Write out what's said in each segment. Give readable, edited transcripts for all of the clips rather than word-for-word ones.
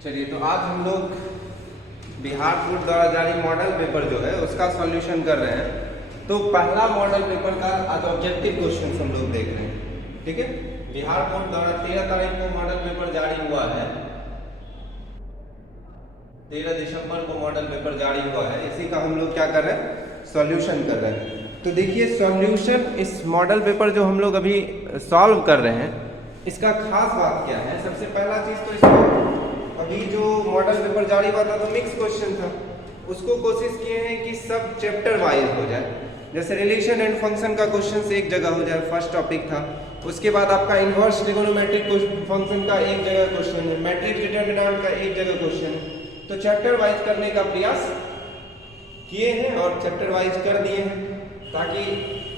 चलिए, तो आज हम लोग बिहार बोर्ड द्वारा जारी मॉडल पेपर जो है उसका सॉल्यूशन कर रहे हैं। तो पहला मॉडल पेपर का आज ऑब्जेक्टिव क्वेश्चन हम लोग देख रहे हैं। ठीक है, बिहार बोर्ड द्वारा 13 तारीख को मॉडल पेपर जारी हुआ है। 13 दिसंबर को मॉडल पेपर जारी हुआ है। इसी का हम लोग क्या कर रहे हैं, सॉल्यूशन कर रहे हैं। तो देखिए, सॉल्यूशन इस मॉडल पेपर जो हम लोग अभी सॉल्व कर रहे हैं, इसका खास बात क्या है। सबसे पहला चीज तो इसको अभी जो मॉडल पेपर जारी हुआ था तो मिक्स क्वेश्चन था, उसको कोशिश किए हैं कि सब चैप्टर वाइज हो जाए। जैसे रिलेशन एंड फंक्शन का क्वेश्चन एक जगह हो जाए, फर्स्ट टॉपिक था। उसके बाद आपका इनवर्स ट्रिगोनोमेट्रिक फंक्शन का एक जगह क्वेश्चन है, मैट्रिक्स डिटरमिनेंट का एक जगह क्वेश्चन है। तो चैप्टर वाइज करने का प्रयास किए हैं और चैप्टर वाइज कर दिए हैं, ताकि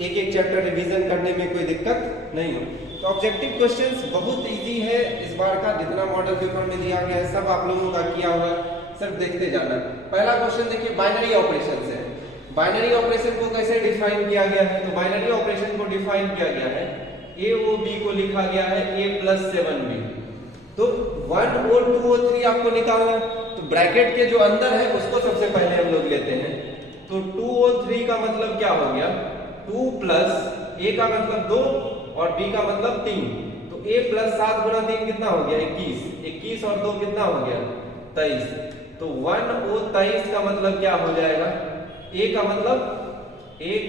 एक एक चैप्टर रिवीजन करने में कोई दिक्कत नहीं हो। तो ऑब्जेक्टिव क्वेश्चंस बहुत इजी है इस बार का, जितना मॉडल पेपर में दिया गया है सब आप लोगों का किया हुआ है, सिर्फ देखते जाना। पहला क्वेश्चन देखिए, बाइनरी ऑपरेशन से। बाइनरी ऑपरेशन को कैसे डिफाइन किया गया है, तो बाइनरी ऑपरेशन को डिफाइन किया गया है, ए ओ बी को लिखा गया है a+7b। तो 1 और 2 और 3 आपको निकालना है, तो ब्रैकेट के जो अंदर है उसको सबसे पहले हम लोग लेते हैं। तो 2 और 3 का मतलब क्या हो गया, 2 प्लस a का मतलब 2 और b का मतलब 3। तो a प्लस 7 गुना 3 कितना हो गया, 21। 21 और 2 कितना हो गया, 23। तो 1 और 23 का मतलब क्या हो जाएगा, a का मतलब 1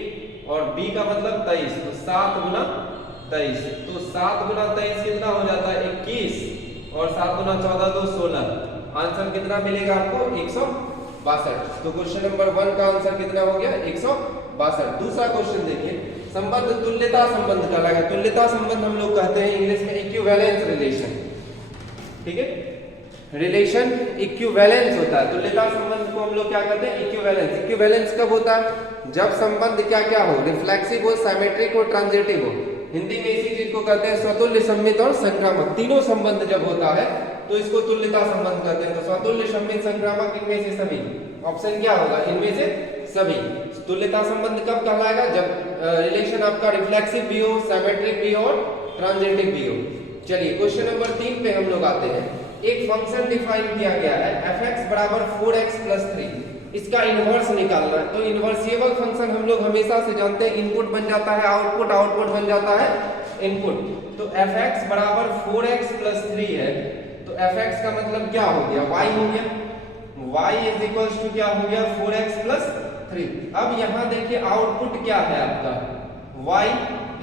और b का मतलब 23। तो 7 गुना 23। तो 7 गुना 23 कितना हो जाता है, 21। और 7 गुना 14 तो 16। आंसर कितना मिलेगा आपको, 162। तो क्वेश्चन नंबर 1 का आंसर कितना हो गया, 162। दूसरा क्वेश्चन देखिए, संबंध तुल्यता संबंध का लगा। तुल्यता संबंध हम लोग कहते हैं इंग्लिश में इक्विवेलेंस रिलेशन। ठीक है, रिलेशन इक्विवेलेंस होता है। तुल्यता संबंध को हम लोग क्या कहते हैं, इक्विवेलेंस। इक्विवेलेंस कब होता है, जब संबंध क्या क्या हो, रिफ्लेक्सिव हो, सिमेट्रिक हो, ट्रांजिटिव हो। हिंदी में इसी चीज को कहते हैं स्वतुल्य, सम्मित और संक्रामक। तीनों संबंध जब होता है तो इसको तुल्यता संबंध कहते हैं। तो स्वतुल्य, सम्मित, संक्रामक, इनमें से सभी। ऑप्शन क्या होगा, इनमें से सभी। तुल्यता संबंध कब कहलाएगा, जब रिलेशन आपका रिफ्लेक्सिव भी हो, सिमेट्रिक भी हो और ट्रांजिटिव भी हो। चलिए क्वेश्चन नंबर 3 पे हम लोग आते हैं। एक फंक्शन डिफाइन किया गया है f(x) बराबर 4x + 3। इसका इनवर्स निकालना है। तो इनवर्सिबल फंक्शन हम लोग हमेशा से जानते हैं, इनपुट बन जाता है आउटपुट, आउटपुट बन जाता है इनपुट। तो f(x) बराबर 4x + 3 है। तो f(x) का मतलब क्या हो गया, y हो गया। y = क्या हो गया, 4x + 3। अब यहां देखिए आउटपुट क्या है आपका, y,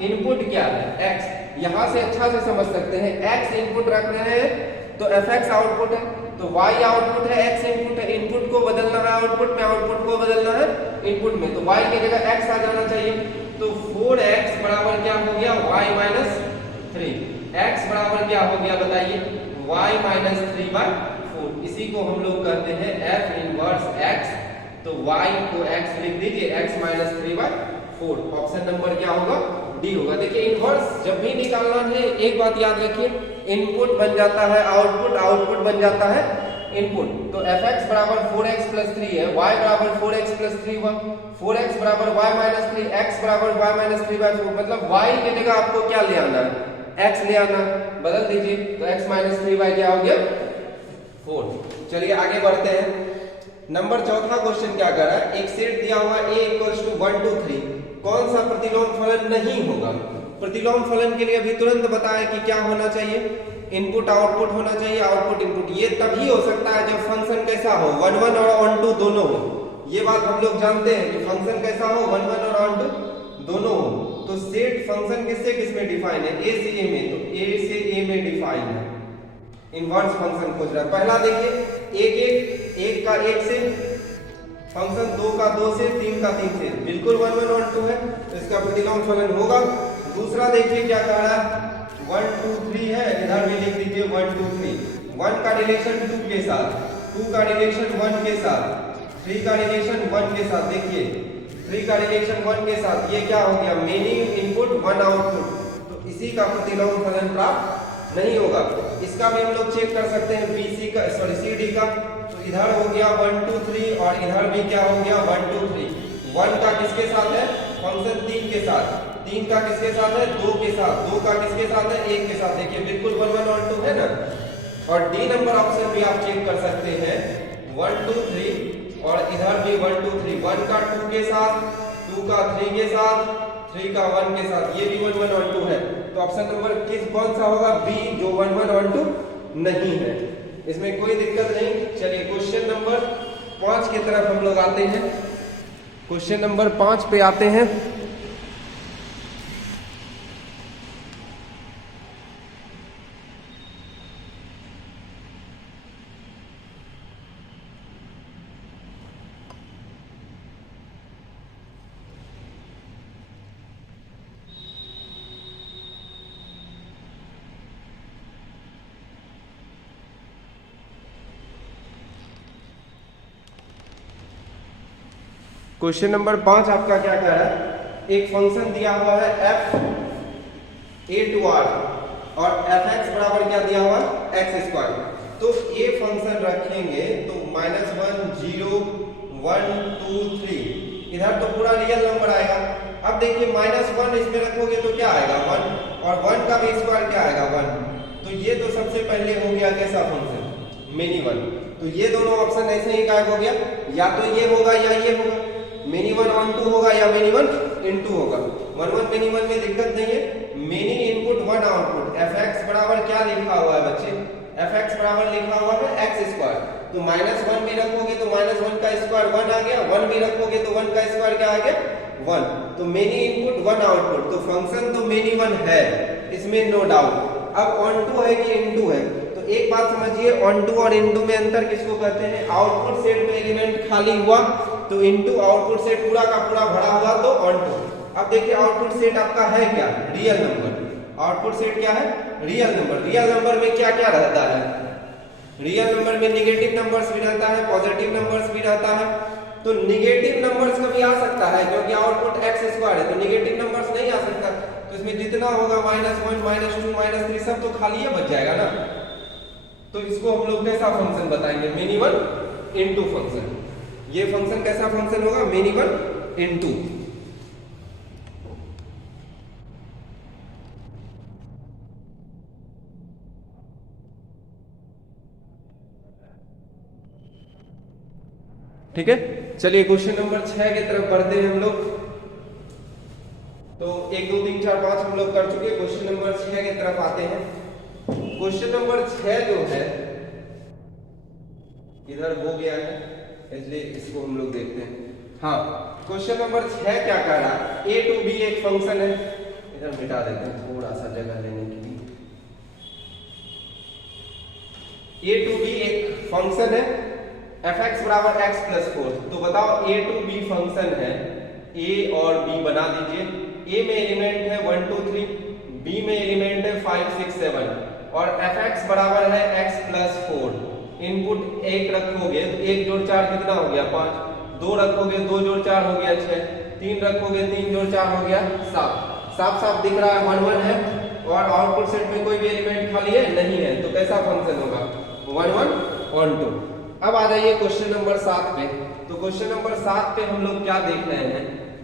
इनपुट क्या है, x। यहां से अच्छा से समझ सकते हैं, x इनपुट रख रहे हैं तो fx आउटपुट है, तो y आउटपुट है, x इनपुट है। इनपुट को बदलना है आउटपुट में, आउटपुट को बदलना है इनपुट में, तो y की जगह x आ जाना चाहिए। तो 4x बराबर क्या हो गया, y - 3। x बराबर क्या हो गया बताइए, y - 3/4। इसी को हम लोग कहते हैं f इनवर्स x। तो y को x लिख दीजिए, x - 3/4। ऑप्शन नंबर क्या होगा, डी होगा। देखिए इनवर्स जब भी निकालना है, एक बात याद रखिए, इनपुट बन जाता है आउटपुट, आउटपुट बन जाता है इनपुट। तो fx बराबर 4x + 3 है, y बराबर 4x + 3 हुआ, 4x बराबर y - 3, x बराबर y - 3/4। मतलब y की जगह आपको क्या ले आना है, x ले आना, बदल दीजिए। तो x - 3 क्या हो गया, 4। चलिए आगे बढ़ते हैं। नंबर चौथा क्वेश्चन क्या कर रहा है, एक सेट दिया हुआ a = 1 2 3। कौन सा प्रतिलोम फलन नहीं होगा। प्रतिलोम फलन के लिए अभी तुरंत बताया कि क्या होना चाहिए, इनपुट आउटपुट होना चाहिए, आउटपुट इनपुट। ये तभी हो सकता है जब फंक्शन कैसा हो, 1 1 और 1 2 दोनों हो। ये बात हम लोग जानते हैं कि फंक्शन कैसा हो, 1 1 और 1 2 दोनों हो। तो सेट फंक्शन किससे किस में डिफाइन है, a से a में। तो a से a में डिफाइन है। इनवर्स फंक्शन खोज रहा है। पहला देखिए, 1 का 1 से, फंक्शन 2 का 2 से, 3 का 3 से, बिल्कुल 1 1 1 2 है, तो इसका प्रतिलोम फलन होगा। दूसरा देखिए क्या कह रहा है, 1 2 3 है, इधर भी लिख दीजिए 1 2 3। 1 का रिलेशन 2 के साथ, 2 का रिलेशन 1 के साथ, 3 का रिलेशन 1 के साथ। देखिए 3 का रिलेशन 1 के साथ, ये क्या हो गया, मेनी इनपुट 1 आउटपुट। तो इसी का प्रतिलोम फलन प्राप्त नहीं होगा। इसका भी हम लोग चेक कर सकते हैं, BC का, सॉरी CD का। तो इधर हो गया 1 2 3 और इधर भी क्या हो गया 1 2 3। 1 का किसके साथ है, फंक्शन 3 के साथ, 3 का किसके साथ है, 2 के साथ, 2 का किसके साथ है, 1 के साथ। देखिए बिल्कुल 1 1 और 2 है ना। और डी नंबर ऑप्शन भी आप चेक कर सकते हैं 1 2 3 और इधर भी 1 2 3 1 का 2 के साथ 2 का 3 के साथ 3 का 1 के साथ, ये भी 1 1 1 2 है। तो ऑप्शन नंबर कौन सा होगा? बी, जो 1 1 1 2 नहीं है, इसमें कोई दिक्कत नहीं। चलिए क्वेश्चन नंबर 5 की तरफ हम लोग आते हैं। क्वेश्चन नंबर 5 पे आते हैं। क्वेश्चन नंबर 5 आपका क्या कह रहा है? एक फंक्शन दिया हुआ है f a to r और fx बराबर क्या दिया हुआ है? x square. तो ये फंक्शन रखेंगे तो -1 0 1 2 3 इधर तो पूरा रियल नंबर आएगा। अब देखिए -1 इसमें रखोगे तो क्या आएगा? 1, और 1 का भी स्क्वायर क्या आएगा? 1। तो ये तो सबसे पहले हो गया कैसा फंक्शन? Mini one. तो ये दोनों ऑप्शन ऐसे ही गायब हो गया, या तो ये होगा या ये होगा। मिनी 1 ऑन 2 होगा या मिनी 1 इनटू होगा। 1 1 मिनी 1 में दिक्कत नहीं है। Mini input 1 output. fx बराबर क्या लिखा हुआ है बच्चे? fx बराबर लिखा हुआ है x स्क्वायर। तो -1 भी रखोगे तो -1 का स्क्वायर 1 आ गया, 1 भी रखोगे तो 1 का स्क्वायर क्या आ गया? 1। तो मिनी इनपुट 1 आउटपुट, तो फंक्शन तो मिनी 1 है, इसमें नो डाउट। अब ऑन 2 है कि इनटू है? तो एक बात समझिए, ऑन 2 और इनटू में अंतर किसको कहते हैं? आउटपुट सेट में एलिमेंट खाली हुआ तो इनटू, आउटपुट सेट पूरा का पूरा भरा हुआ तो ऑन 2। अब देखिए आउटपुट सेट आपका है क्या? Real number. आउटपुट सेट क्या है? Real number. रियल नंबर में क्या क्या रहता है? रियल नंबर में निगेटिव नंबर्स भी रहता है, पॉजिटिव नंबर्स भी रहता है। तो निगेटिव नंबर्स कभी आ सकता है क्योंकि आउटपुट x स्क्वायर है, तो निगेटिव नंबर्स नहीं आ सकता। तो इसमें जितना होगा -1 -2 -3 सब तो खाली है, बच जाएगा ना। तो इसको हम लोग कैसा फंक्शन बताएंगे? Mini 1 into function. ये फंक्शन कैसा फंक्शन होगा? Mini 1 into. ठीक है, चलिए क्वेश्चन नंबर 6 की तरफ बढ़ते हैं हम लोग। तो 1 2 3 4 5 हम लोग कर चुके हैं। क्वेश्चन नंबर 6 की तरफ आते हैं। क्वेश्चन नंबर 6 जो है इधर हो गया है, इसलिए इसको हम लोग देखते हैं। हाँ, क्वेश्चन नंबर 6 क्या कह रहा है? a to b एक फंक्शन है, इधर मिटा देते हैं थोड़ा सा जगह लेने के लिए। a to b एक फंक्शन है, fx बराबर x प्लस 4। तो बताओ a to b फंक्शन है, a और b बना दीजिए। a में एलिमेंट है 1 2 3, b में एलिमेंट है 5 6 7 और fx बराबर है x प्लस 4। इनपुट 1 रखोगे तो 1 जोड़ 4 कितना हो गया? 5। 2 रखोगे 2 जोड़ 4 हो गया 6। 3 रखोगे 3 जोड़ 4 हो गया 7। साफ साफ दिख रहा है 1 1 है और आउटपुट सेट में कोई भी एलिमेंट खाली है नहीं है, तो कैसा फंक्शन होगा? 1 1 ऑन 2। अब आ जाइए क्वेश्चन नंबर 7 पे। तो क्वेश्चन नंबर 7 पे हम लोग क्या देख रहे हैं?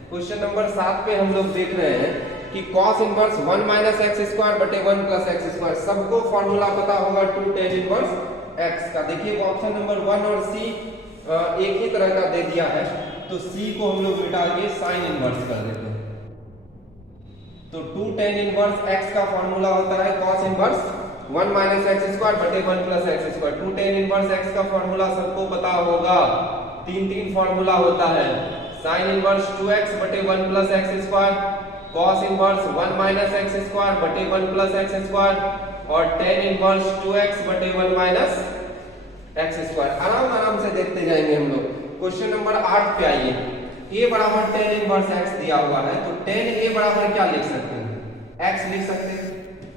क्वेश्चन नंबर 7 पे हम लोग देख रहे हैं कि cos inverse 1 minus x square बटे 1 प्लस एक्स स्क्वायर। सबको फॉर्मूला पता होगा 2 tan इनवर्स x का। देखिए ऑप्शन नंबर 1 और c एक ही तरह का दे दिया है, तो c को हम लोग मिटा के sin इनवर्स कर देते हैं। तो 2 tan इनवर्स x का फॉर्मूला होता है cos inverse 1 minus x square बटे 1 plus x square. 2 tan inverse x का फॉर्मूला सबको पता होगा, 3 फॉर्मूला होता है। sin इनवर्स 2x बटे 1 plus x square, cos inverse 1 minus x square बटे 1 प्लस एक्स स्क्वायर और tan इनवर्स 2x बटे 1 माइनस एक्स स्क्वायर। आराम आराम से देखते जाएंगे हम लोग। क्वेश्चन नंबर 8 पे आइए। a बराबर tan इनवर्स x दिया हुआ है, तो tan a बराबर क्या लिख सकते हैं? x लिख सकते हैं।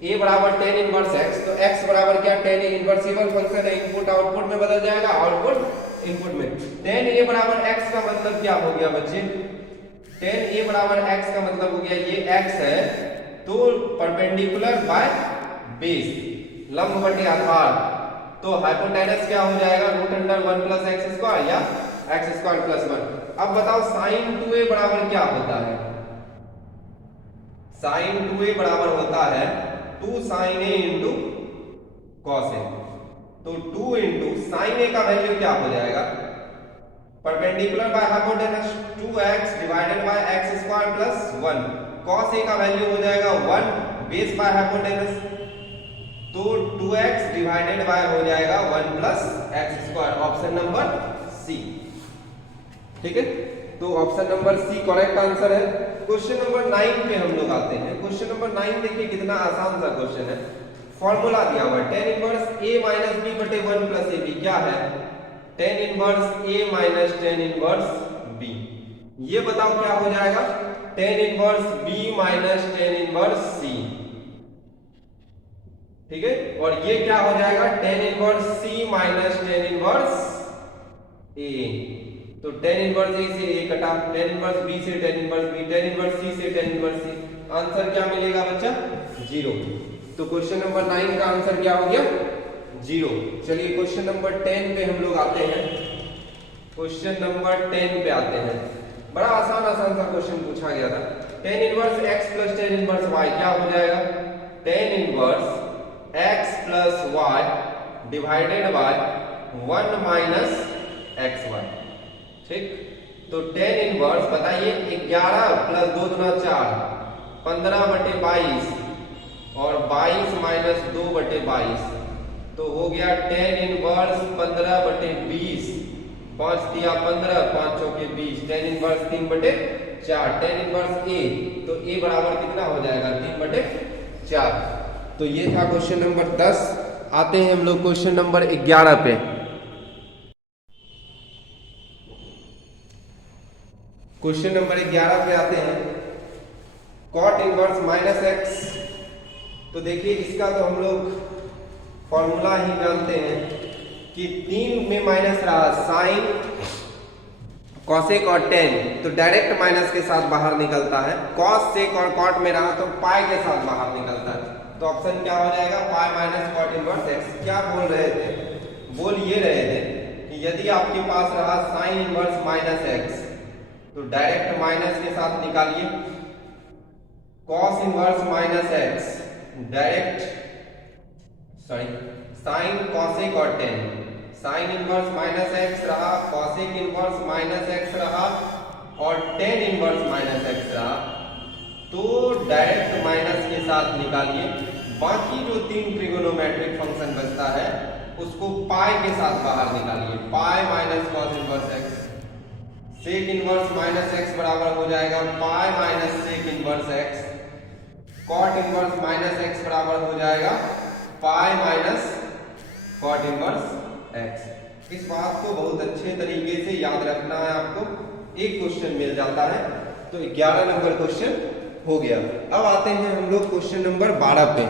a बराबर tan इनवर्स x, तो x बराबर क्या? tan इनवर्सिबल फंक्शन है, इनपुट आउटपुट में बदल जाएगा, आउटपुट इनपुट में। tan a बराबर x का मतलब क्या हो गया बच्चे? tan a बराबर x का मतलब हो गया ये x है तो परपेंडिकुलर बाय बेस, लंब बटे आधार। तो हाइपोटेनस क्या हो जाएगा? √1 प्लस एक्स स्क्वायर या एक्स स्क्वायर प्लस 1। अब बताओ sin 2a बराबर क्या होता है? sin 2a बराबर होता है 2 sin a into cos a। तो 2 इंटू साइन ए का वैल्यू क्या हो जाएगा, perpendicular by hypotenuse 2x divided by x square plus 1, cos ए का वैल्यू हो जाएगा 1 बेस बाय हाइपोटेनस, तो 2x डिवाइडेड बाय हो जाएगा 1 plus x square, option number C. ठीक है, तो option number C correct answer है। क्वेश्चन नंबर 9 पे हम लोग आते हैं। क्वेश्चन नंबर 9 देखिए कितना आसान सा क्वेश्चन है। फॉर्मूला दिया हुआ है tan inverse a minus b बटे 1 प्लस ab, क्या है tan inverse a minus tan inverse b, ये बताओ क्या हो जाएगा, tan inverse b minus tan inverse c। ठीक है, और ये क्या हो जाएगा tan inverse c minus tan inverse a, तो tan इनवर्स a से a कटा, tan इनवर्स b से tan inverse b, tan inverse c से tan इनवर्स c, आंसर क्या मिलेगा बच्चा 0। तो क्वेश्चन नंबर 9 का आंसर क्या हो गया 0। चलिए क्वेश्चन नंबर 10 पे हम लोग आते हैं। क्वेश्चन नंबर 10 पे आते हैं, बड़ा आसान आसान सा क्वेश्चन पूछा गया था। tan inverse x plus tan inverse y क्या हो जाएगा, tan inverse x plus y divided by 1 minus xy। ठीक, तो tan इनवर्स बताइए 11 प्लस 2 गुना 4 15 बटे 22 और 22 माइनस 2 बटे 22, तो हो गया tan इनवर्स 15 बटे 20, 5 दिया 15, 5 चौके 20, tan इनवर्स 3 बटे 4, tan इनवर्स a, तो a बराबर कितना हो जाएगा 3 बटे 4। तो ये था क्वेश्चन नंबर 10। आते हैं हम लोग क्वेश्चन नंबर 11 पे। क्वेश्चन नंबर 11 पे आते हैं, cot इनवर्स माइनस एक्स। तो देखिए इसका तो हम लोग फॉर्मूला ही जानते हैं कि 3 में माइनस रहा साइन कॉसेक और टेन, तो डायरेक्ट माइनस के साथ बाहर निकलता है, कॉस सेक और कॉट में रहा तो पाई के साथ बाहर निकलता है, तो ऑप्शन क्या हो जाएगा pi minus cot inverse x. क्या बोल रहे थे, बोल ये रहे थे कि यदि आपके पास रहा साइन इनवर्स माइनस एक्स तो डायरेक्ट माइनस के साथ निकालिए, cos inverse minus x direct sine cosec और tan, sine inverse minus x रहा, कॉसेक इनवर्स माइनस एक्स रहा और टेन इनवर्स माइनस एक्स रहा, तो डायरेक्ट माइनस के साथ निकालिए। बाकी जो 3 ट्रिगोनोमेट्रिक फंक्शन बचता है उसको पाई के साथ बाहर निकालिए, pi minus cos inverse x, sec inverse minus x बराबर हो जाएगा pi minus sec inverse x, cot inverse minus x बराबर हो जाएगा pi minus cot inverse x. इस बात को बहुत अच्छे तरीके से याद रखना है आपको, एक क्वेश्चन मिल जाता है, तो 11 नंबर क्वेश्चन हो गया। अब आते हैं हम लोग क्वेश्चन नंबर 12 पे।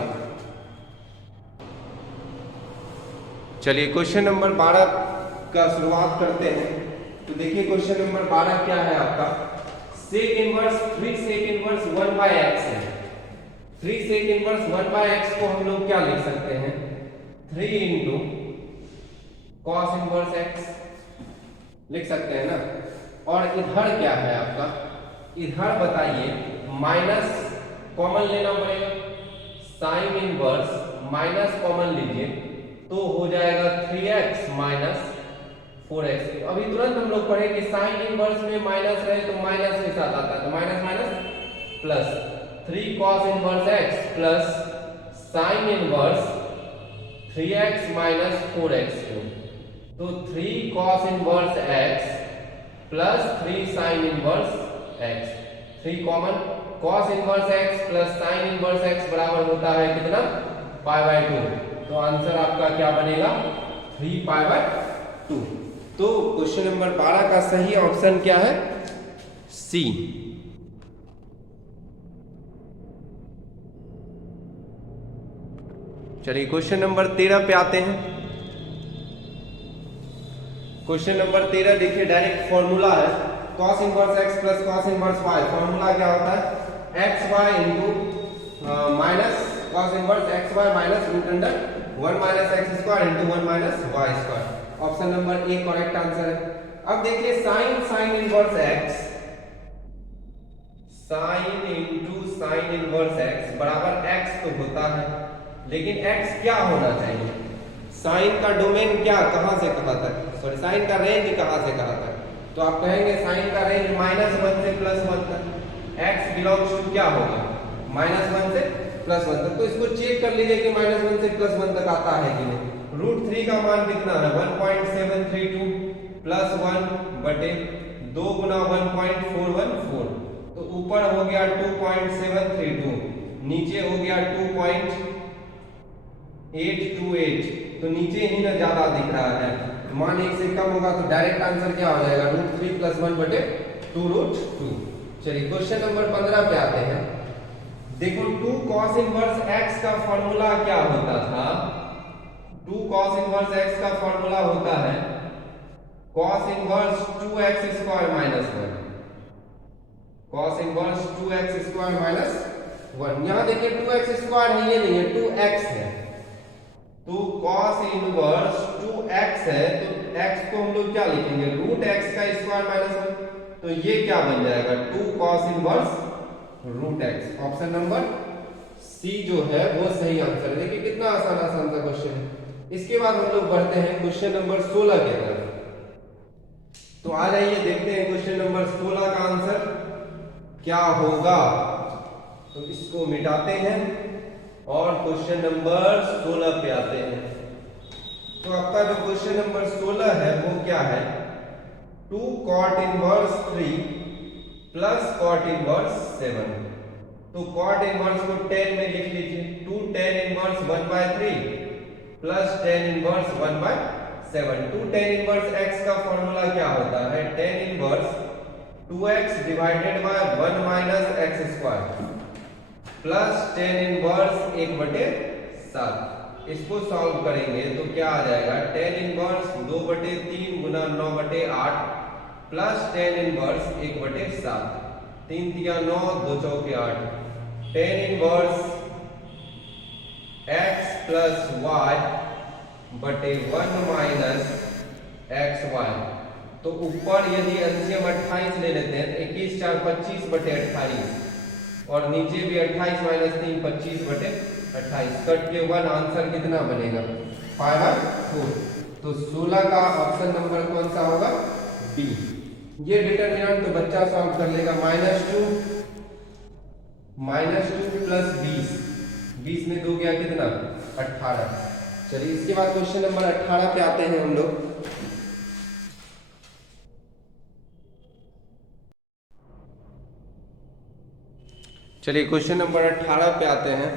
चलिए क्वेश्चन नंबर 12 का शुरुआत करते हैं। तो देखिए क्वेश्चन नंबर 12 क्या है आपका, sec inverse 3 sec inverse 1 by x है। 3 सेक इनवर्स 1 बाय एक्स को हम लोग क्या लिख सकते हैं, 3 इंटू कॉस इनवर्स एक्स लिख सकते हैं ना। और इधर क्या है आपका, इधर बताइए माइनस कॉमन लेना पड़ेगा, साइन इनवर्स माइनस कॉमन लीजिए तो हो जाएगा 3x माइनस 4x। अभी तुरंत हम लोग पढ़े कि साइन इनवर्स में माइनस रहे तो माइनस के साथ आता है, तो minus minus plus 3 cos inverse x plus sine inverse 3x minus 4x, तो 3 cos inverse x plus 3 sine inverse x, 3 common, cos inverse x plus sine inverse x बराबर होता है कितना पाई बाय 2, तो आंसर आपका क्या बनेगा 3 पाई बाय 2। तो क्वेश्चन नंबर 12 का सही ऑप्शन क्या है, सी। चलिए क्वेश्चन नंबर 13 पे आते हैं। क्वेश्चन नंबर 13 देखिए डायरेक्ट फॉर्मूला है, cos inverse x plus cos inverse y। Formula क्या होता है x y into minus cos inverse x y minus root under 1 minus x square into 1 minus y square. Option number A correct answer है। अब देखिए sine inverse x, sine into sine inverse x बराबर x तो होता है, लेकिन x क्या होना चाहिए, साइन का डोमेन क्या कहां से कहां तक, सॉरी साइन का रेंज कहां से कहां तक, तो आप कहेंगे साइन का रेंज -1 से +1 तक, x बिलोंग्स टू क्या होगा -1 से +1 तक। तो इसको चेक कर लीजिए कि -1 से +1 तक आता है कि नहीं। √3 का मान कितना है 1.732 + 1 बटे 2 गुना 1.414, तो ऊपर हो गया 2.732, नीचे हो गया 2.828, तो नीचे ही ना ज्यादा दिख रहा है, मान 1 से कम होगा तो डायरेक्ट आंसर क्या हो जाएगा √3 + 1 बटे 2√2। चलिए क्वेश्चन नंबर 15 पे आते हैं। देखो 2 cos इनवर्स x का फॉर्मूला क्या होता था, 2 cos इनवर्स x का फॉर्मूला होता है cos inverse 2x square -1, cos inverse 2x square -1। यहां देखिए 2x स्क्वायर है, ये नहीं है 2x है, तो cos इनवर्स 2x है, तो x को हम लोग क्या लिखेंगे √x का स्क्वायर -1, तो ये क्या बन जाएगा 2 cos inverse √x। Option number C जो है वो सही आंसर है। देखिए कितना आसान आसान सा क्वेश्चन है। इसके बाद हम लोग बढ़ते हैं क्वेश्चन नंबर 16 के तरफ। तो आ जाइए देखते हैं क्वेश्चन नंबर 16 का आंसर क्या होगा। तो इसको मिटाते हैं और क्वेश्चन नंबर 16 पे आते हैं। तो आपका जो क्वेश्चन नंबर 16 है वो क्या है 2 cot inverse 3 plus cot inverse 7। तो cot इनवर्स को 10 में लिख लीजिए, 2 tan inverse 1/3 plus tan inverse 1/7। 2 tan inverse x का फॉर्मूला क्या होता है tan inverse 2x divided by 1 minus x square plus tan inverse 1/7। इसको सॉल्व करेंगे तो क्या आ जाएगा tan इनवर्स 2/3 गुना 9/8 plus tan inverse 1/7, 3 × 9 2 × 8, tan inverse x plus y बटे 1 माइनस xy। तो ऊपर यदि एलसीएम 28 ले लेते हैं 21 × 4 = 25/28 और नीचे भी 28 - 3 = 25/28, कट के 1 आंसर कितना बनेगा 5/4। तो 16 का ऑप्शन नंबर कौन सा होगा बी। ये डिटरमिनेंट तो बच्चा सॉल्व कर लेगा, -2 प्लस 20 में 2 गया कितना 18। चलिए इसके बाद क्वेश्चन नंबर 18 पे आते हैं हम लोग। चलिए क्वेश्चन नंबर 18 पे आते हैं।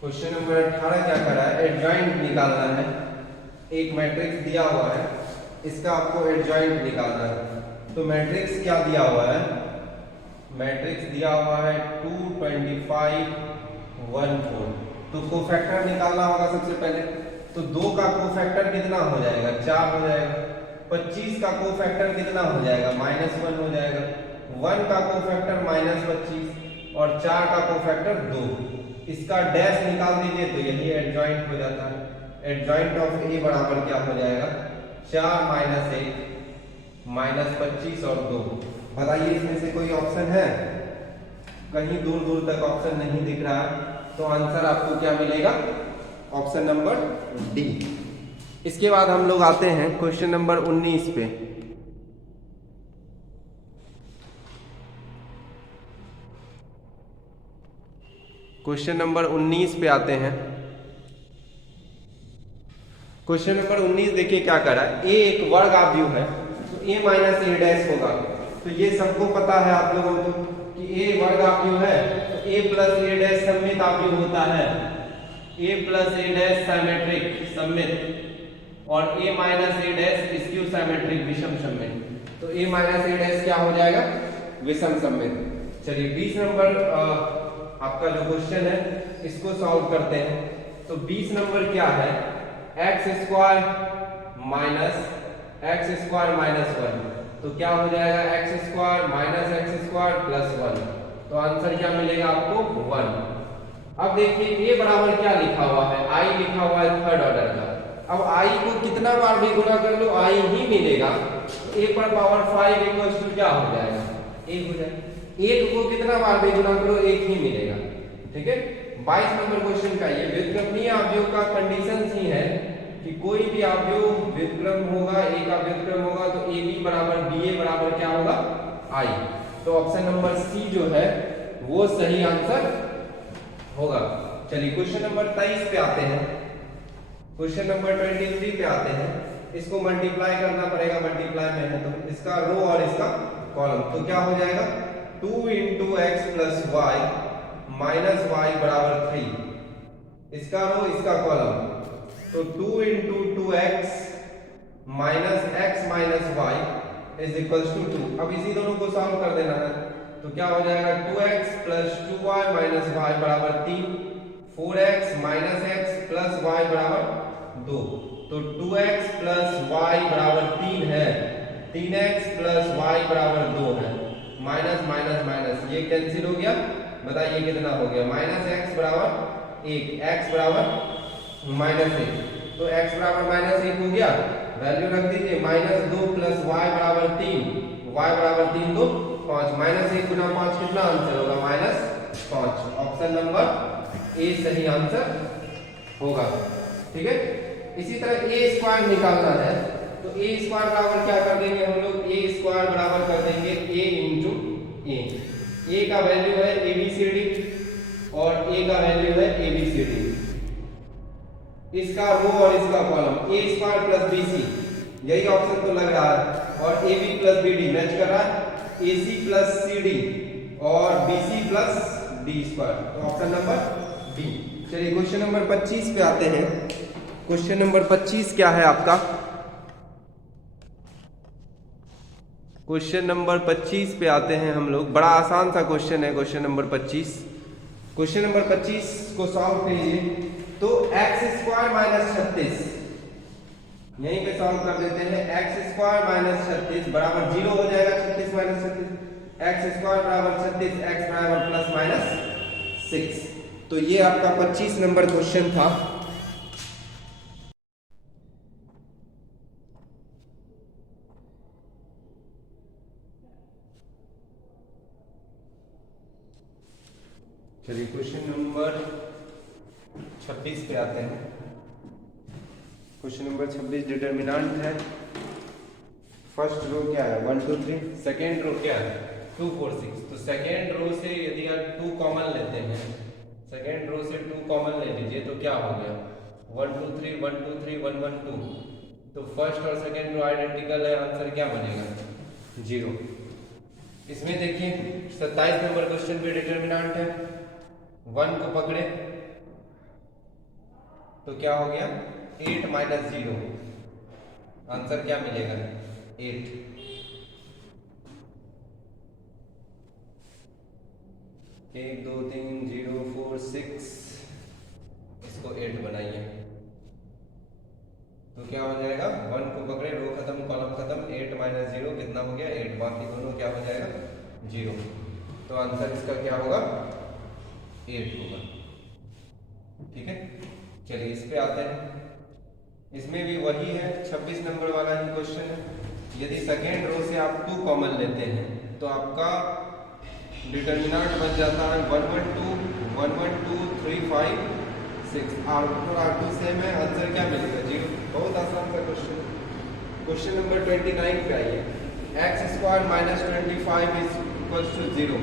क्वेश्चन नंबर 18 क्या कर रहा है एडजॉइंट निकालना है। एक मैट्रिक्स दिया हुआ है, इसका आपको एडजॉइंट निकालना है। तो मैट्रिक्स क्या दिया हुआ है, मैट्रिक्स दिया हुआ है 2 25 1 4। तो कोफैक्टर निकालना होगा सबसे पहले। तो 2 का कोफैक्टर कितना हो जाएगा 4 हो जाएगा, 25 का कोफैक्टर कितना हो जाएगा -1 हो जाएगा, 1 का कोफैक्टर -25 और 4 का कोफैक्टर 2। इसका डैश निकाल दीजिए तो यही एडजॉइंट हो जाता है। एडजॉइंट ऑफ ए बराबर क्या हो जाएगा 4 - 1 -25 और 2। बताइए इसमें से कोई ऑप्शन है, कहीं दूर दूर तक ऑप्शन नहीं दिख रहा है, तो आंसर आपको क्या मिलेगा ऑप्शन नंबर डी। इसके बाद हम लोग आते हैं क्वेश्चन नंबर 19 पे। क्वेश्चन नंबर 19 पे आते हैं। क्वेश्चन नंबर 19 देखिए क्या कर रहा है, ए एक वर्ग आव्यूह है तो a - a' होगा। तो ये सबको पता है आप लोगों को कि a वर्ग आव्यूह है तो a + a' सममित आव्यूह होता है, a + a' सिमेट्रिक सममित और a - a' स्क्यू सिमेट्रिक विषम सममित। तो a - a' क्या हो जाएगा विषम सममित। चलिए 20 नंबर आपका जो क्वेश्चन है इसको सॉल्व करते हैं। तो 20 नंबर क्या है x² - x² - 1। तो क्या हो जाएगा x² - x² + 1। तो आंसर क्या मिलेगा आपको 1। अब देखिए a बराबर क्या लिखा हुआ है i लिखा हुआ है थर्ड ऑर्डर का। अब i को कितना बार भी गुणा कर लो i ही मिलेगा। तो a पर पावर 5 = क्या हो जाएगा 1 हो जाएगा। 1 को कितना बार भी गुणा करो 1 ही मिलेगा, ठीक है। 22 नंबर क्वेश्चन का ये व्युत्क्रमणीय अवयव का कंडीशन ही है कि कोई भी अवयव व्युत्क्रम होगा, ए का व्युत्क्रम होगा तो ए बी बराबर बी ए बराबर क्या होगा आई। तो ऑप्शन नंबर सी जो है वो सही आंसर होगा। चलिए क्वेश्चन नंबर 23 पे आते हैं। क्वेश्चन नंबर 23 पे आते हैं। इसको मल्टीप्लाई करना पड़ेगा, मल्टीप्लाई में है तो इसका रो और इसका कॉलम, तो क्या हो जाएगा 2 into x plus y minus y बराबर 3, इसका रो इसका कॉलम, तो 2 into 2x minus x minus y is equals to 2। अब इसी दोनों को सॉल्व कर देना है तो क्या हो जाएगा 2x plus 2y minus y बराबर 3, 4x minus x plus Y बराबर 2, तो 2x प्लस वाई बराबर 3 है, 3x प्लस वाई बराबर 2 है, माइनस माइनस माइनस ये कैंसिल हो गया, बताइए कितना हो गया माइनस एक्स बराबर 1, x बराबर माइनस 1, तो x बराबर माइनस 1 हो गया, वैल्यू रख दीजिए माइनस 2 प्लस y बराबर 3, y बराबर 3 2 5, माइनस 1 गुना 5 कितना आंसर होगा माइनस 5। ऑप्शन नंबर ए सही आंसर होगा। ठीक है, इसी तरह ए स्क्वायर निकालना है तो ए स्क्वायर बराबर क्या कर देंगे हम लोग, ए स्क्वायर बराबर कर देंगे ए इंटू ए का वैल्यू है ABCD और ए का वैल्यू है ABCD, इसका रो और इसका कॉलम, ए स्क्वायर प्लस BC यही ऑप्शन तो लग रहा है, और AB प्लस BD मैच कर रहा है, AC प्लस CD और BC प्लस D स्क्वायर, तो ऑप्शन नंबर बी। चलिए क्वेश्चन नंबर 25 पे आते हैं। क्वेश्चन नंबर 25 क्या है आपका, क्वेश्चन नंबर 25 पे आते हैं हम लोग। बड़ा आसान सा क्वेश्चन है क्वेश्चन नंबर 25। क्वेश्चन नंबर 25 को सॉल्व कीजिए तो एक्स स्क्वायर माइनस 36 यहीं पे सॉल्व कर देते हैं, एक्स स्क्वायर माइनस 36 बराबर 0 हो जाएगा, 36 माइनस 36, एक्स स्क्वायर बराबर 36, एक्स बराबर प्लस माइनस 6। तो ये आपका 25 नंबर क्वेश्चन था। चलिए क्वेश्चन नंबर 26 पे आते हैं। क्वेश्चन नंबर 26 डिटर्मिनेंट है। फर्स्ट रो क्या है 1 2 3, सेकेंड रो क्या है 2 4 6, तो सेकेंड रो से यदि आप 2 कॉमन लेते हैं, सेकेंड रो से 2 कॉमन ले लीजिए तो क्या हो गया 1 2 3 1 2 3 1 1 2, तो फर्स्ट और सेकेंड रो आइडेंटिकल है, आंसर क्या बनेगा 0। इसमें देखिए 27 नंबर क्वेश्चन पे डिटर्मिनेंट है, 1 को पकड़े तो क्या हो गया 8 माइनस 0, आंसर क्या मिलेगा 8। एक 2 3 0 4 6, इसको 8 बनाइए तो क्या हो जाएगा 1 को पकड़े, रो खत्म कॉलम खत्म, 8 माइनस 0 कितना हो गया 8, बाकी दोनों क्या हो जाएगा 0, तो आंसर इसका क्या होगा 8 होगा। ठीक है, चलिए इस पे आते हैं। इसमें भी वही है 26 नंबर वाला ही क्वेश्चन है। यदि सेकेंड रो से आप 2 कॉमन लेते हैं तो आपका डिटर्मिनेंट बन जाता है 1 1 2 1 1 2 3 5 6, R1 और R2 सेम है, आंसर क्या मिलेगा 0। बहुत आसान सा क्वेश्चन। क्वेश्चन नंबर 29 पे आइए। X square minus 25 is equal to 0,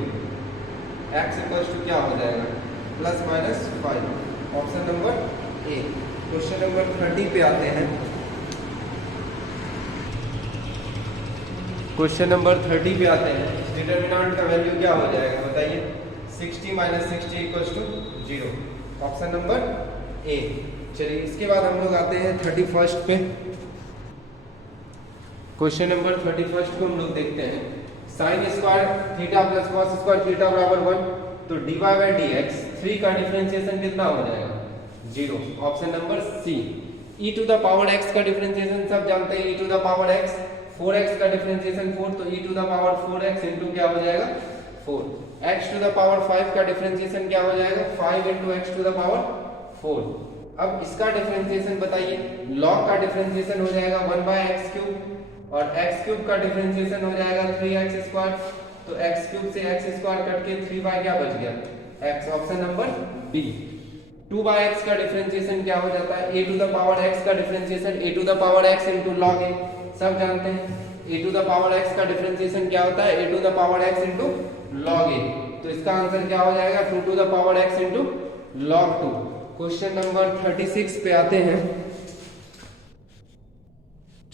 x equal to क्या हो जाएगा plus minus 5, option number A. Question number 30 पे आते हैं। क्वेश्चन नंबर 30 पे आते हैं। डिटर्मिनेंट का वैल्यू क्या हो जाएगा बताइए 60 minus 60 equal to 0, option number A. चलिए इसके बाद हम लोग आते हैं 31 पे। क्वेश्चन नंबर 31 को हम लोग देखते हैं। Sine square theta plus cos square theta बराबर 1, तो dy बाई dx 3 का डिफरेंशिएशन कितना हो जाएगा 0, option number C. e to the power x का डिफरेंशिएशन सब जानते हैं, e to the power x, 4x का डिफरेंशिएशन 4, तो e to the power 4x into क्या हो जाएगा 4, x टू द पावर 5 का डिफरेंशिएशन क्या हो जाएगा 5 into x to the power 4। अब इसका डिफरेंशिएशन बताइए, log का डिफरेंशिएशन हो जाएगा 1 बाय एक्स क्यूब और x क्यूब का डिफरेंशिएशन हो जाएगा 3x स्क्वायर, तो x क्यूब से x स्क्वायर कट के 3 बाय क्या बच गया x, option number B. 2/x का डिफरेंशिएशन क्या हो जाता है, a to the power x का differentiation a to the power x into log a, सब जानते हैं a to the power x का डिफरेंशिएशन क्या होता है, a to the power x into log a। तो इसका आंसर क्या हो जाएगा 2 to the power x into log 2। Question number 36 पे आते हैं।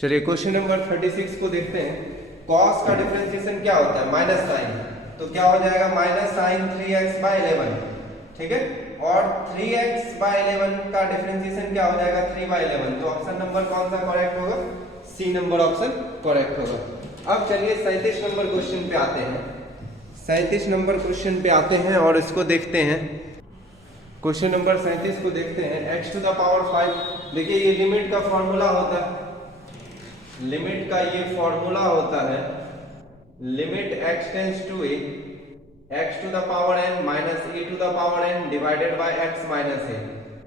चलिए क्वेश्चन नंबर 36 को देखते हैं। cos का डिफरेंशिएशन क्या होता है, माइनस साइन, तो क्या हो जाएगा माइनस साइन 3x/11, ठीक है। और 3x/11 का डिफरेंशिएशन क्या हो जाएगा 3/11, तो ऑप्शन नंबर कौन सा करेक्ट होगा, सी नंबर ऑप्शन करेक्ट होगा। अब चलिए 37 नंबर क्वेश्चन पे आते हैं। 37 नंबर क्वेश्चन पे आते हैं और इसको देखते हैं। क्वेश्चन नंबर 37 को देखते हैं। x टू द पावर 5, देखिए ये लिमिट का फॉर्मूला होता है, लिमिट का ये फॉर्मूला होता है, limit x tends to a, x to the power n minus a to the power n divided by x minus a।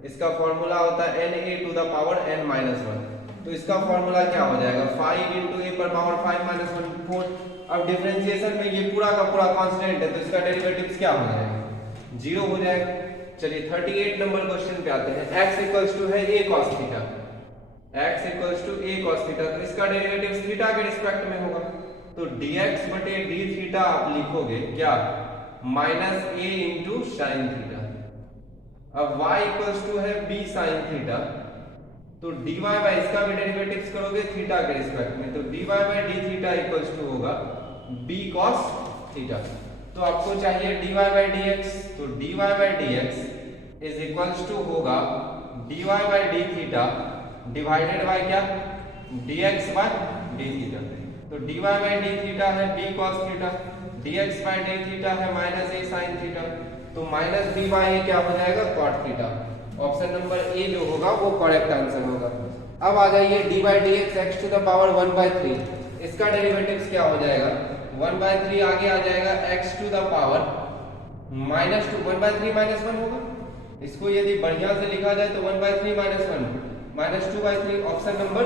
इसका फॉर्मूला होता है n a to the power n minus 1। तो इसका formula क्या हो जाएगा 5 इंटू a पर power 5 minus 1 4। अब डिफरेंशिएशन में ये पूरा का पूरा कांस्टेंट है, तो इसका डेरिवेटिव्स क्या हो जाएगा 0 हो जाएगा। चलिए 38 नंबर क्वेश्चन पे आते हैं। x इक्वल्स टू है a cos theta, x equals to a cos theta, तो इसका डेरिवेटिव्स थीटा के रिस्पेक्ट में होगा, तो dx बटे d थीटा आप लिखोगे क्या minus a into sine theta. अब y इक्वल्स टू है b साइन थीटा, तो dy बाय इसका भी डेरिवेटिव्स करोगे थीटा के रिस्पेक्ट में, तो dy by d theta equals to होगा b cos थीटा। तो आपको चाहिए dy बाय dx, तो dy by dx is equals to होगा dy by d theta divided by क्या dx बाय d थीटा। तो dy बाय d थीटा है b cos theta, dx by d theta है minus a sin theta, तो minus b by a क्या हो जाएगा cot theta. Option number A जो होगा वो करेक्ट आंसर होगा। अब आ जाइए dy by dx x to the power 1/3, इसका डेरिवेटिव्स क्या हो जाएगा 1/3 आगे आ जाएगा x to the power minus 2, 1/3 minus 1 होगा। इसको यदि बढ़िया से लिखा जाए तो 1/3 minus 1 minus 2/3। Option number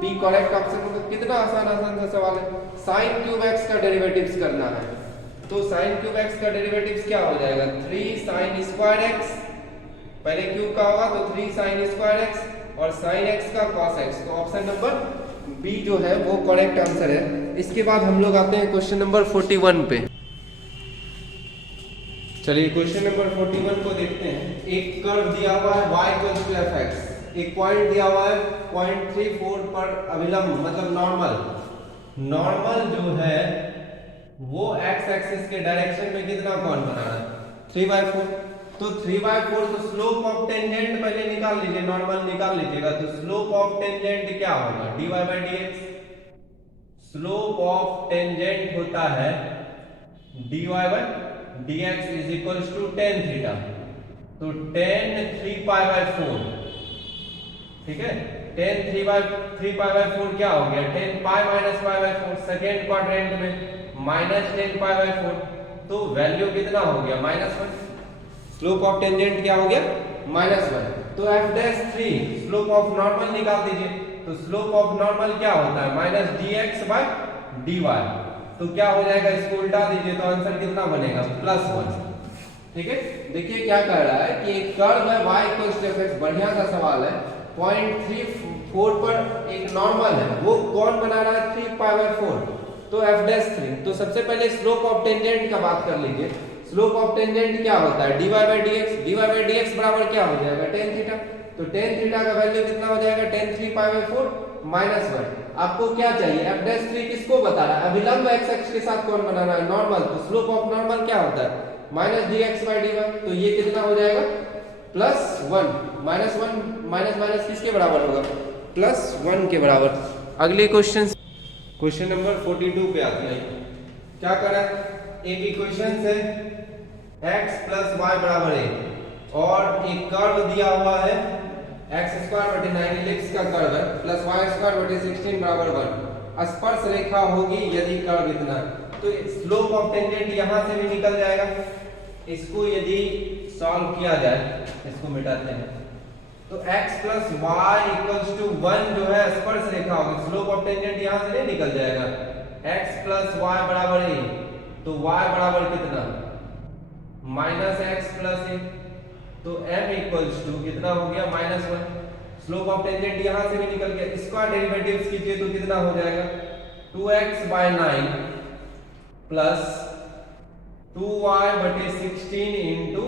B correct option होगा। कितना आसान सा सवाल है। sin क्यूब x का डेरिवेटिव्स करना है, तो sin क्यूब x का डेरिवेटिव्स क्या हो जाएगा 3 sin स्क्वायर x, पहले क्यूब का होगा तो 3 sin स्क्वायर x और sin x का cos x। तो ऑप्शन नंबर बी जो है वो करेक्ट आंसर है। इसके बाद हम लोग आते हैं क्वेश्चन नंबर 41 पे। चलिए क्वेश्चन नंबर 41 को देखते हैं। एक कर्व दिया हुआ है y इक्वल्स टू fx, एक पॉइंट दिया हुआ है 0.34 पर अभिलंब मतलब नॉर्मल जो है वो x एक्सिस के डायरेक्शन में कितना कोण बनाना है 3/4। तो 3/4, तो स्लोप ऑफ टेंजेंट पहले निकाल लीजिए, नॉर्मल निकाल लीजिएगा, तो स्लोप ऑफ टेंजेंट क्या होगा dy by dx। Slope of tangent होता है dy by dx is equals to tan theta, तो tan 3π/4, ठीक है। tan 3π/4 क्या हो गया tan π माइनस π/4, सेकेंड क्वाड्रेंट में माइनस tan π/4, तो वैल्यू कितना हो गया -1। स्लोप ऑफ टेंजेंट क्या हो गया -1। तो f'3 स्लोप ऑफ नॉर्मल निकाल दीजिए, तो स्लोप ऑफ नॉर्मल क्या होता है माइनस dx बाय dy, तो क्या हो जाएगा इसको उल्टा दीजिए तो आंसर कितना बनेगा +1, ठीक है। देखिए क्या कह रहा है कि एक कर्व है y इक्वल्स टू fx, बढ़िया सा सवाल है। 0.34 पर एक नॉर्मल है, वो कौन बना रहा है 3π/4, तो f'3। तो सबसे पहले स्लोप ऑफ टेंजेंट का बात कर लीजिए। स्लोप ऑफ टेंजेंट क्या होता है dy बाय dx बराबर क्या हो जाएगा tan थीटा, तो tan थीटा का वैल्यू कितना हो जाएगा tan 3π/4 -1। आपको क्या चाहिए f'3 किसको बता रहा है अभिलंब x अक्ष के साथ कौन बनाना है नॉर्मल, तो स्लोप ऑफ नॉर्मल क्या होता है -dx बाय dy, तो ये कितना हो जाएगा +1। -1 माइनस किसके बराबर होगा +1 के बराबर। अगले क्वेश्चन नंबर 42 पे आते हैं। क्या करा है, एक इक्वेशन है x + y = a और एक कर्व दिया हुआ है x² बटे 9 का कर्व है प्लस y² बटे 16 = 1। स्पर्श रेखा होगी यदि कर्व इतना, तो स्लोप ऑफ टेंजेंट यहां से भी निकल जाएगा। इसको यदि सॉल्व किया जाए, इसको मिटाते हैं, तो x + y = 1 जो है स्पर्श रेखा होगी, स्लोप ऑफ टेंजेंट यहां से नहीं निकल जाएगा। x + y = a, तो y बराबर कितना -x + a, तो m इक्वल्स टू कितना हो गया -1। स्लोप ऑफ टेंजेंट यहां से भी निकल गया, इसका डेरिवेटिव्स कीजिए तो कितना हो जाएगा 2x/9 plus 2y/16 into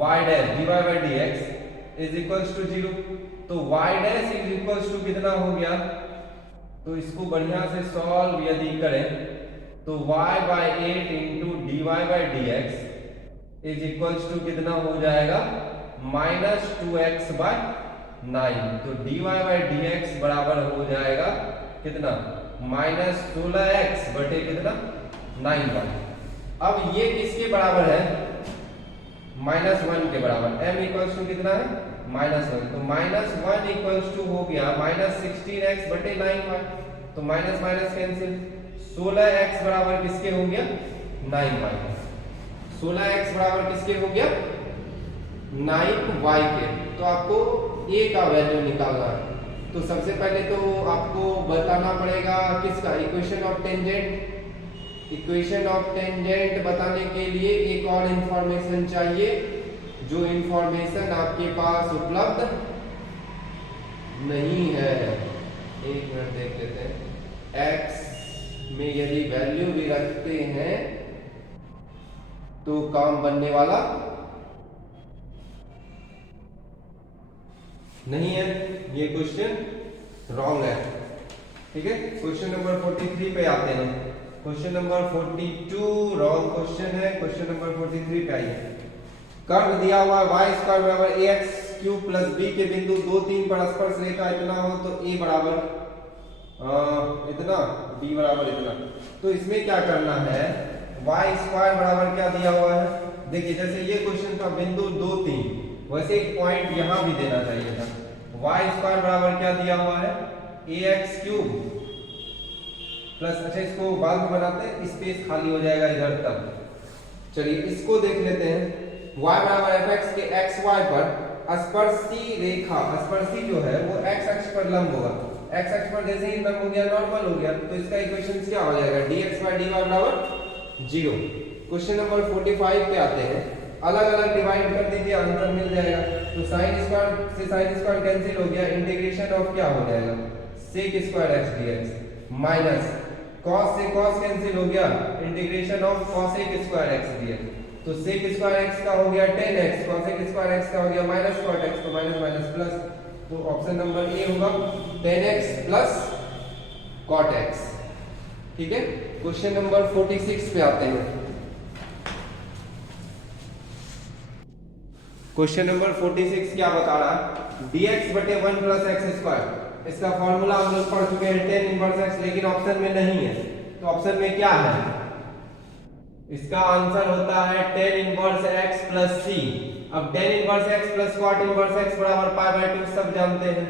y dash dy/dx is equals to 0। तो y dash is equals to कितना हो गया, तो इसको बढ़िया से सॉल्व यदि करें तो y/8 into dy/dx is equals to कितना हो जाएगा -2x/9। तो dy/dx बराबर हो जाएगा कितना -16x बटे कितना 9y। अब ये किसके बराबर है -1 के बराबर, m इक्वल्स टू कितना है -1। तो -1 इक्वल्स टू हो गया -16x बटे 9y। तो माइनस माइनस कैंसिल, 16x बराबर किसके हो गया 9y। 16x बराबर किसके हो गया 9y के। तो आपको a का वैल्यू निकालना है। तो सबसे पहले तो आपको बताना पड़ेगा किसका equation of tangent. Equation of tangent बताने के लिए एक और इंफॉर्मेशन चाहिए, जो इंफॉर्मेशन आपके पास उपलब्ध नहीं है। एक मिनट देख लेते हैं। x में यदि वैल्यू भी रखते हैं तो काम बनने वाला नहीं है, ये क्वेश्चन रॉन्ग है। ठीक है, क्वेश्चन नंबर 43 पे आते हैं। क्वेश्चन नंबर 42 रॉन्ग क्वेश्चन है। क्वेश्चन नंबर 43 पे आइए। कर्व दिया हुआ y² बराबर ax³ प्लस b के बिंदु 2, 3 पर स्पर्श रेखा इतना हो तो a बराबर इतना, b बराबर इतना। तो इसमें क्या करना है, y² बराबर क्या दिया हुआ है, देखिए जैसे ये क्वेश्चन था बिंदु 2, 3, वैसे एक पॉइंट यहां भी देना चाहिए था। y² बराबर क्या दिया हुआ है ax³ प्लस, अच्छा इसको बाद में बनाते हैं, स्पेस खाली हो जाएगा इधर तक। चलिए इसको देख लेते हैं। y बराबर fx के xy पर स्पर्शी रेखा, स्पर्शी जो है वो x अक्ष पर लंब होगा। x अक्ष पर जैसे ही लंब हो गया नॉर्मल हो गया, तो इसका इक्वेशन क्या हो जाएगा dx/dy बराबर 0। क्वेश्चन नंबर 45 पे आते हैं। अलग अलग डिवाइड कर दीजिए, आंसर मिल जाएगा। तो sin स्क्वायर से sin स्क्वायर कैंसिल हो गया, इंटीग्रेशन ऑफ क्या हो जाएगा sec² x dx minus cos से cos कैंसिल हो गया, integration of cosec² x dx। तो sec² x का हो गया 10x, cosec² x का हो गया -cot x, तो माइनस माइनस प्लस। तो ऑप्शन नंबर ए होगा 10x प्लस cot x। ठीक है, क्वेश्चन नंबर 46 पे आते हैं। क्वेश्चन नंबर 46 क्या बता रहा है, dx बटे 1 प्लस x²। इसका फॉर्मूला हम लोग पढ़ चुके हैं tan इनवर्स x, लेकिन ऑप्शन में नहीं है। तो ऑप्शन में क्या है, इसका आंसर होता है tan inverse x plus c। अब tan inverse x plus cot inverse x बराबर π/2 सब जानते हैं।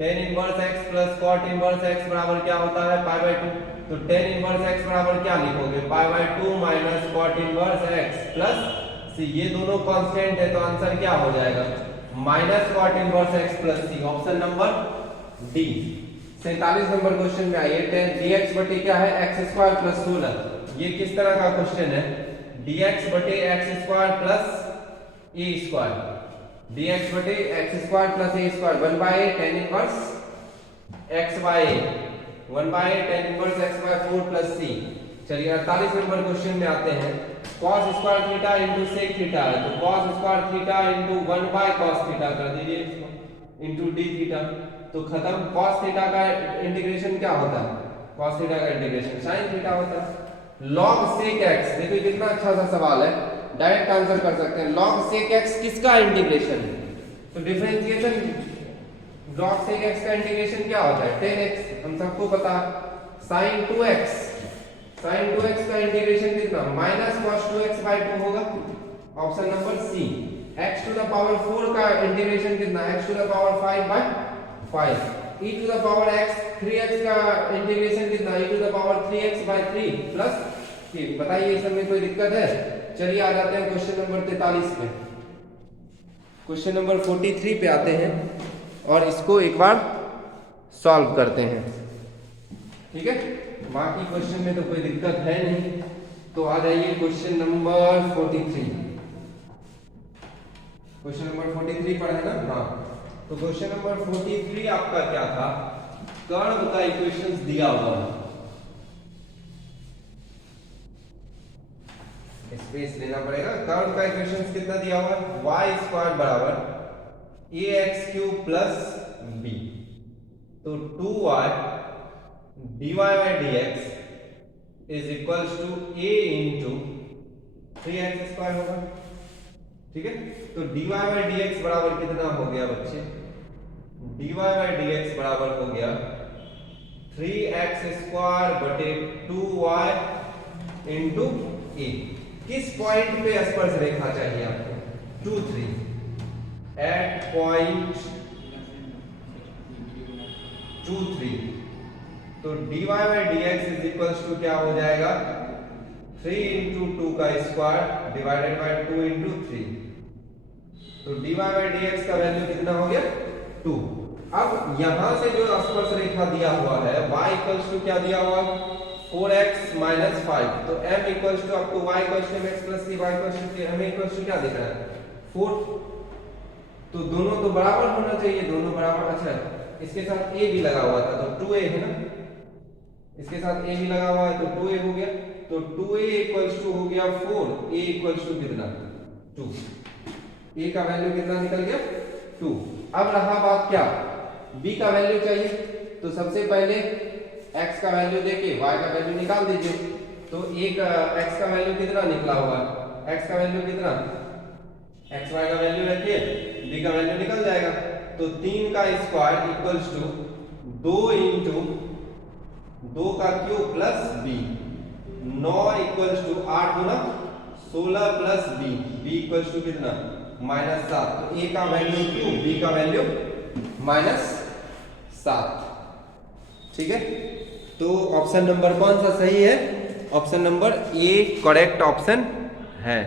tan inverse x plus cot inverse x बराबर क्या होता है π/2। तो tan इनवर्स x बराबर क्या लिखोगे π/2 minus cot inverse x plus c। ये दोनों कांस्टेंट है, तो आंसर क्या हो जाएगा -cot inverse x plus c। Option number D. 47 number question में आइए। tan dx बटे क्या है x² प्लस 16। ये किस तरह का क्वेश्चन है, dx बटे x² प्लस a², dx बटे x² plus a², 1/8 tan inverse x/a, 1/8 tan inverse x/4 plus c। चलिए 48 नंबर क्वेश्चन में आते हैं। cos² theta into sec theta है, तो cos² theta into 1/cos theta कर दीजिए इसको इंटू d थीटा। तो खत्म। cos थीटा का इंटीग्रेशन क्या होता है, cos थीटा का इंटीग्रेशन sin थीटा होता है। log sec x, देखो कितना अच्छा सा सवाल है, डायरेक्ट आंसर कर सकते हैं। log sec x किसका इंटीग्रेशन, तो डिफरेंशिएशन log sec x का इंटीग्रेशन क्या होता है 10x, हम सबको पता। sin 2x, sin 2x का इंटीग्रेशन कितना -cos 2x/2 होगा। Option number C. x to the power 4 का इंटीग्रेशन कितना x to the power 5/5। e to the power x 3x का इंटीग्रेशन कितना e to the power 3x/3 plus 3। बताइए इस में कोई दिक्कत है। चलिए आ जाते हैं क्वेश्चन नंबर 43 पे। क्वेश्चन नंबर 43 पे आते हैं और इसको एक बार सॉल्व करते हैं। ठीक है, बाकी क्वेश्चन में तो कोई दिक्कत है नहीं। तो आ जाइए क्वेश्चन नंबर 43। क्वेश्चन नंबर 43 पढ़े ना? हाँ, तो क्वेश्चन नंबर 43 आपका क्या था? कर्व का इक्वेशंस दिया हुआ है, स्पेस लेना पड़ेगा। कर्व का इक्वेशंस कितना दिया हुआ है? वाई स्क्वायर बराबर ax क्यूब प्लस b, तो 2y dy by dx is equals to a into 3x square होगा। ठीक है, तो dy बाई dx बराबर कितना हो गया बच्चे? dy बाई dx बराबर हो गया 3x स्क्वायर बटे 2y इंटू a। किस पॉइंट पे स्पर्श रेखा चाहिए आपको? 2 3 एट पॉइंट 2 3, तो dy by dx is equals to क्या हो जाएगा? 3 इंटू 2 का स्क्वायर डिवाइडेड बाय 2 इंटू 3, तो dy बाई dx का वैल्यू कितना हो गया? 2। अब यहां से जो स्पर्श रेखा दिया हुआ है y इक्वल्स टू क्या दिया हुआ है? 4x माइनस 5, तो m इक्वल्स टू आपको y equals to mx plus c, y equals to m equals to क्या दिख रहा है? 4। तो दोनों तो बराबर होना चाहिए, दोनों बराबर। अच्छा, इसके साथ a भी लगा हुआ था तो 2a है ना, इसके साथ a भी लगा हुआ है तो 2a हो गया, तो 2a इक्वल्स टू हो गया 4, a इक्वल्स टू कितना? 2। a का वैल्यू कितना निकल गया? 2। अब रहा बात क्या? b का वैल्यू चाहिए, तो सबसे पहले x का वैल्यू देके y का वैल्यू निकाल दीजिए। तो x का वैल्यू कितना निकला हुआ है? x का वैल्यू कितना? x y का वैल्यू रखिए, b का वैल्यू निकल जाएगा। तो 3 का स्क्वायर इक्वल्स टू 2 इंटू 2 का cube plus b, 9 equals to 8 गुना 16 प्लस b इक्वल्स टू कितना? माइनस 7। तो a का वैल्यू क्यूब, b का वैल्यू माइनस 7। ठीक है, तो ऑप्शन नंबर कौन सा सही है? Option number A correct option है।